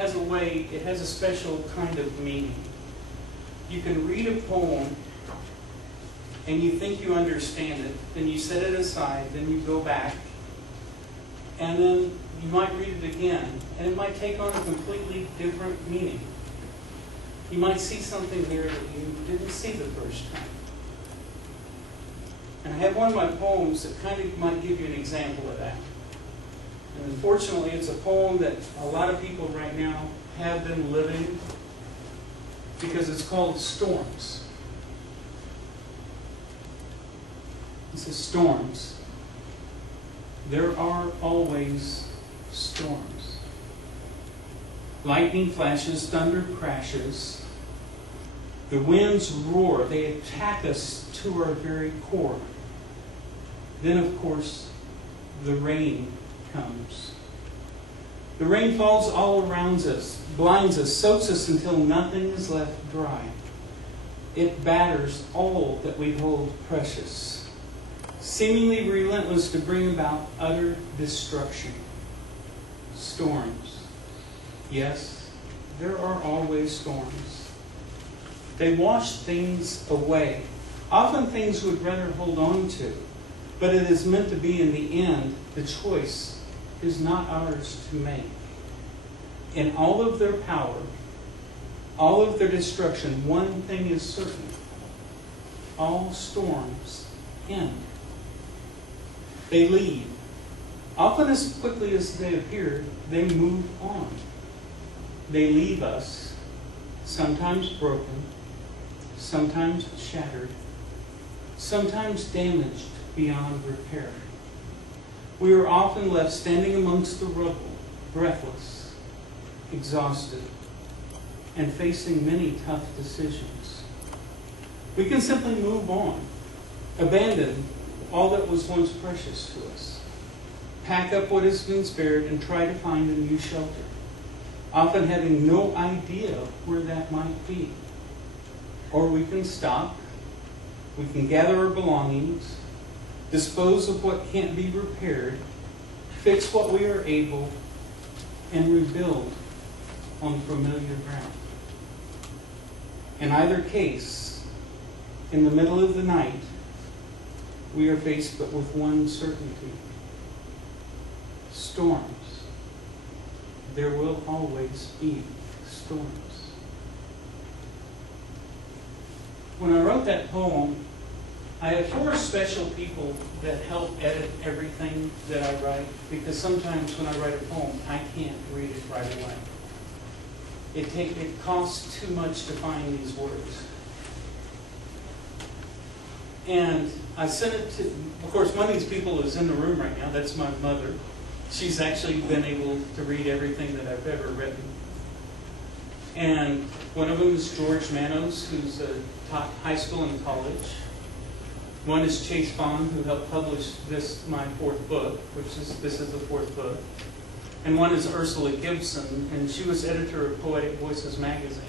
has a way, it has a special kind of meaning. You can read a poem and you think you understand it, then you set it aside, then you go back, and then you might read it again, and it might take on a completely different meaning. You might see something there that you didn't see the first time. And I have one of my poems that kind of might give you an example of that. And unfortunately, it's a poem that a lot of people right now have been living because it's called Storms. It says, storms. There are always storms. Lightning flashes, thunder crashes. The winds roar. They attack us to our very core. Then, of course, the rain comes. The rain falls all around us, blinds us, soaks us until nothing is left dry. It batters all that we hold precious, seemingly relentless to bring about utter destruction. Storms. Yes, there are always storms. They wash things away, often things we'd rather hold on to, but it is meant to be in the end, the choice is not ours to make. In all of their power, all of their destruction, one thing is certain. All storms end. They leave. Often as quickly as they appear, they move on. They leave us, sometimes broken, sometimes shattered, sometimes damaged beyond repair. We are often left standing amongst the rubble, breathless, exhausted, and facing many tough decisions. We can simply move on, abandon all that was once precious to us, pack up what has been spared, and try to find a new shelter, often having no idea where that might be. Or we can stop, we can gather our belongings, dispose of what can't be repaired, fix what we are able, and rebuild on familiar ground. In either case, in the middle of the night, we are faced but with one certainty. Storms. There will always be storms. When I wrote that poem, I have 4 special people that help edit everything that I write, because sometimes when I write a poem, I can't read it right away. It costs too much to find these words. And I sent it to, of course, one of these people is in the room right now. That's my mother. She's actually been able to read everything that I've ever written. And one of them is George Manos, who's taught high school and college. One is Chase Bond, who helped publish this, my 4th book, this is the 4th book. And one is Ursula Gibson, and she was editor of Poetic Voices magazine.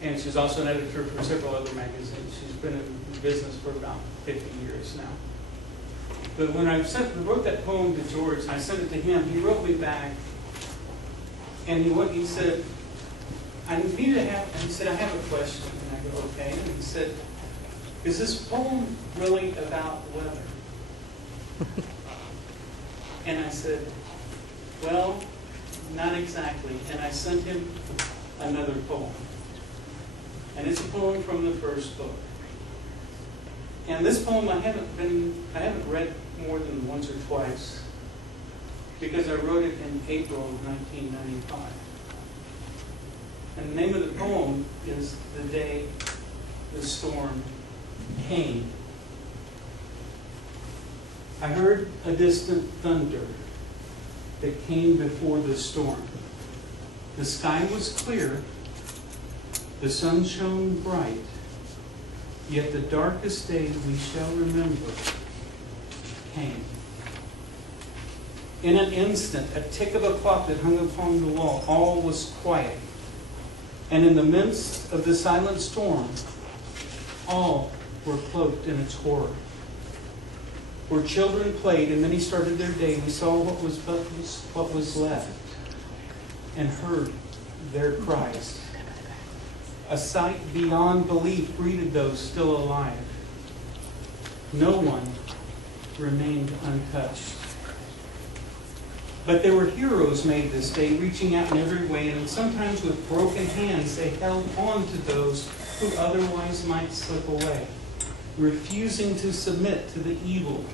And she's also an editor for several other magazines. She's been in business for about 50 years now. But when I wrote that poem to George, I sent it to him. He wrote me back, and he said, I have a question. And I go, okay. And he said, is this poem really about weather? And I said, well, not exactly. And I sent him another poem. And it's a poem from the first book. And this poem I haven't read more than once or twice, because I wrote it in April of 1995. And the name of the poem is The Day the Storm Came. I heard a distant thunder that came before the storm. The sky was clear, the sun shone bright, yet the darkest day we shall remember came. In an instant, a tick of a clock that hung upon the wall, all was quiet. And in the midst of the silent storm, all were cloaked in its horror. Where children played and many started their day, we saw what was left. and heard their cries. A sight beyond belief greeted those still alive. No one remained untouched. But there were heroes made this day, reaching out in every way, and sometimes with broken hands they held on to those who otherwise might slip away, refusing to submit to the evil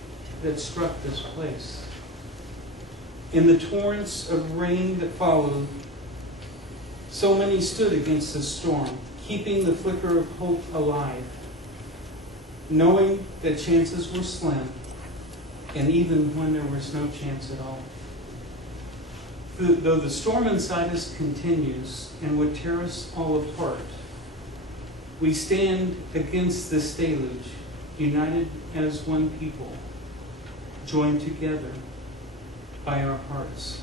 that struck this place. In the torrents of rain that followed, so many stood against the storm, keeping the flicker of hope alive, knowing that chances were slim, and even when there was no chance at all. Though the storm inside us continues and would tear us all apart, we stand against this deluge, united as one people, joined together by our hearts.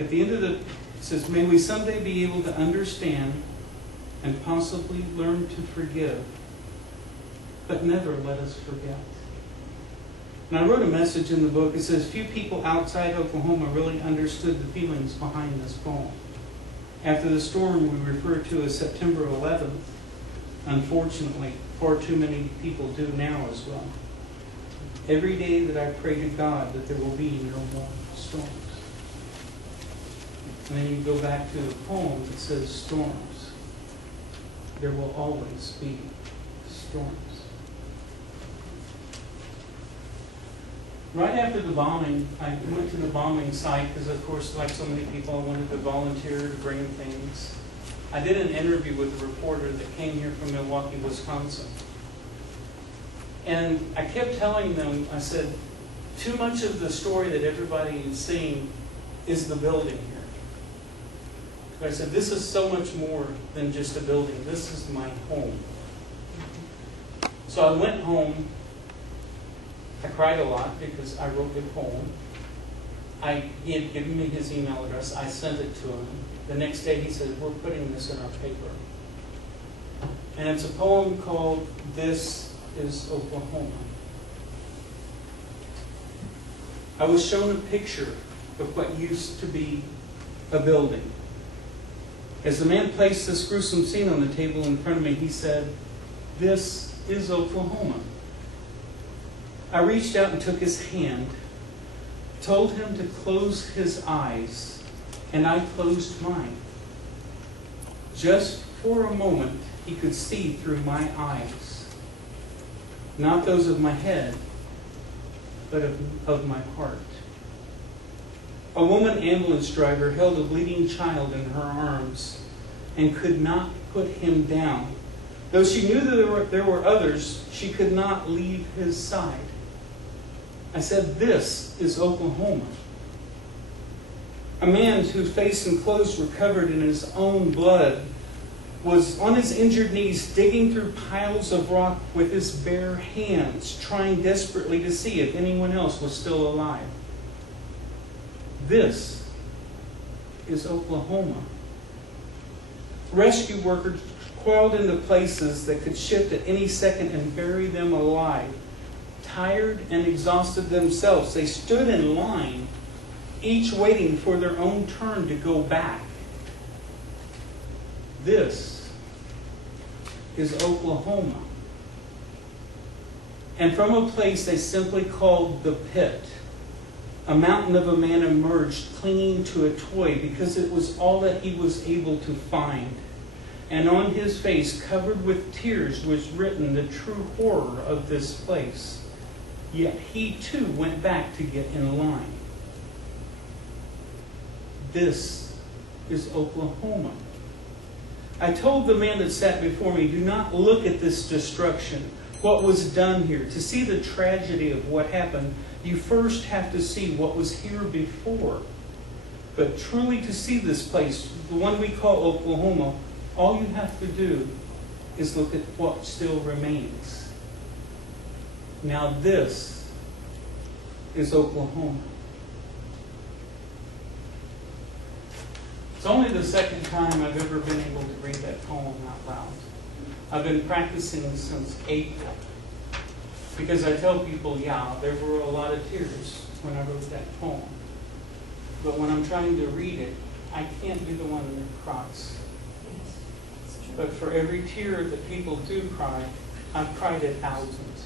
At the end of it says, may we someday be able to understand and possibly learn to forgive, but never let us forget. And I wrote a message in the book. It says, few people outside Oklahoma really understood the feelings behind this poem. After the storm we refer to as September 11th, unfortunately, far too many people do now as well. Every day that I pray to God that there will be no more storms. And then you go back to the poem that says storms. There will always be storms. Right after the bombing, I went to the bombing site because, of course, like so many people, I wanted to volunteer to bring things. I did an interview with a reporter that came here from Milwaukee, Wisconsin. And I kept telling them, I said, too much of the story that everybody is seeing is the building here. I said, this is so much more than just a building. This is my home. So I went home. I cried a lot because I wrote the poem. He had given me his email address. I sent it to him. The next day he said, we're putting this in our paper. And it's a poem called This is Oklahoma. I was shown a picture of what used to be a building. As the man placed this gruesome scene on the table in front of me, he said, this is Oklahoma. I reached out and took his hand, told him to close his eyes, and I closed mine. Just for a moment, he could see through my eyes. Not those of my head, but of my heart. A woman ambulance driver held a bleeding child in her arms and could not put him down. Though she knew that there were others, she could not leave his side. I said, this is Oklahoma. A man whose face and clothes were covered in his own blood was on his injured knees digging through piles of rock with his bare hands, trying desperately to see if anyone else was still alive. This is Oklahoma. Rescue workers crawled into places that could shift at any second and bury them alive. Tired and exhausted themselves, they stood in line, each waiting for their own turn to go back. This is Oklahoma. And from a place they simply called the pit, a mountain of a man emerged clinging to a toy because it was all that he was able to find. And on his face, covered with tears, was written the true horror of this place. Yet he too went back to get in line. This is Oklahoma. I told the man that sat before me, do not look at this destruction, what was done here. To see the tragedy of what happened, you first have to see what was here before. But truly to see this place, the one we call Oklahoma, all you have to do is look at what still remains. Now this is Oklahoma. It's only the second time I've ever been able to read that poem out loud. I've been practicing since April. Because I tell people, yeah, there were a lot of tears when I wrote that poem. But when I'm trying to read it, I can't be the one that cries. But for every tear that people do cry, I've cried it thousands.